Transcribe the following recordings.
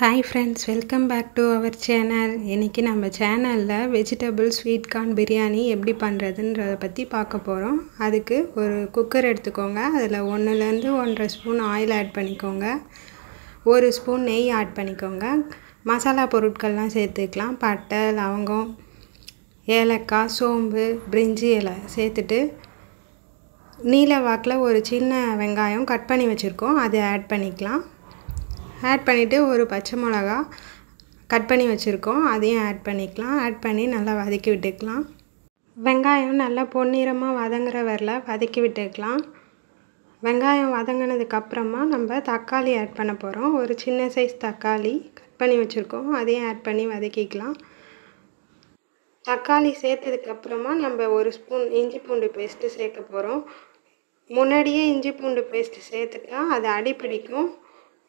Hi friends, welcome back to our channel. இன்னைக்கு நம்ம சேனல்ல வெஜிடபிள் ஸ்வீட் கார்ன் பிரியாணி எப்படி பண்றதுன்றத பத்தி பார்க்க போறோம். அதுக்கு ஒரு குக்கர் எடுத்துக்கோங்க. அதுல 1 ல இருந்து 1.5 ஸ்பூன் ஆயில் ஆட் பண்ணிக்கோங்க. 1 ஸ்பூன் நெய் ஆட் பண்ணிக்கோங்க. மசாலா பொருட்கள்லாம் சேர்த்துக்கலாம். பட்டை, லவங்கம், ஏலக்காய், சோம்பு, பிரிஞ்சி இலை சேர்த்துட்டு நீல வாக்குல ஒரு சின்ன வெங்காயம் கட் பண்ணி வச்சிருக்கோம். அதை ஆட் பண்ணிக்கலாம். ஆட் பண்ணிவிட்டு ஒரு பச்சை மிளகா கட் பண்ணி வச்சுருக்கோம், அதையும் ஆட் பண்ணிக்கலாம். ஆட் பண்ணி நல்லா வதக்கி விட்டுக்கலாம். வெங்காயம் நல்லா பொன்னிறமாக வதங்குற வரல வதக்கி விட்டுக்கலாம். வெங்காயம் வதங்கினதுக்கப்புறமா நம்ம தக்காளி ஆட் பண்ண போகிறோம். ஒரு சின்ன சைஸ் தக்காளி கட் பண்ணி வச்சுருக்கோம், அதையும் ஆட் பண்ணி வதக்கிக்கலாம். தக்காளி சேர்த்ததுக்கப்புறமா நம்ம ஒரு ஸ்பூன் இஞ்சி பூண்டு பேஸ்ட்டு சேர்க்க போகிறோம். முன்னாடியே இஞ்சி பூண்டு பேஸ்ட்டு சேர்த்துட்டா அது அடிப்பிடிக்கும்,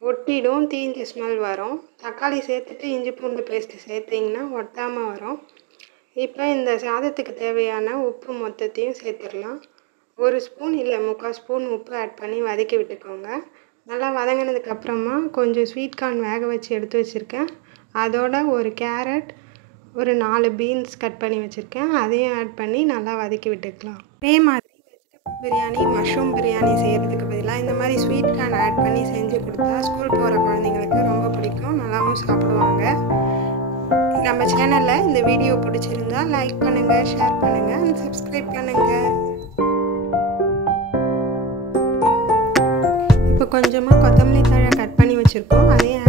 ஒட்டிடும், தீஞ்ச ஸ்மெல் வரும். தக்காளி சேர்த்துட்டு இஞ்சி பூண்டு பேஸ்ட்டு சேர்த்திங்கன்னா ஒட்டாமல் வரும். இப்போ இந்த சாதத்துக்கு தேவையான உப்பு மொத்தத்தையும் சேர்த்துடலாம். 1 ஸ்பூன் இல்லை 3/4 ஸ்பூன் உப்பு ஆட் பண்ணி வதக்கி விட்டுக்கோங்க. நல்லா வதங்கினதுக்கப்புறமா கொஞ்சம் ஸ்வீட் கார்ன் வேக வச்சு எடுத்து வச்சுருக்கேன். அதோட ஒரு கேரட், ஒரு 4 பீன்ஸ் கட் பண்ணி வச்சுருக்கேன், அதையும் ஆட் பண்ணி நல்லா வதக்கி விட்டுக்கலாம். அதே மாதிரி பிரியாணி, மஷ்ரூம் பிரியாணி செய்கிறதுக்கு பதிலாக இந்த மாதிரி ஸ்வீட் கார்ன் ஆட் பண்ணி செஞ்சு கொடுத்தா ஸ்கூல் போகிற குழந்தைங்களுக்கு ரொம்ப பிடிக்கும், நல்லாவும் சாப்பிடுவாங்க. நம்ம சேனலில் இந்த வீடியோ பிடிச்சிருந்தா லைக் பண்ணுங்கள், ஷேர் பண்ணுங்கள் அண்ட் சப்ஸ்கிரைப் பண்ணுங்கள். இப்போ கொஞ்சமாக கொத்தமல்லி தழை கட் பண்ணி வச்சுருக்கோம், அதையும்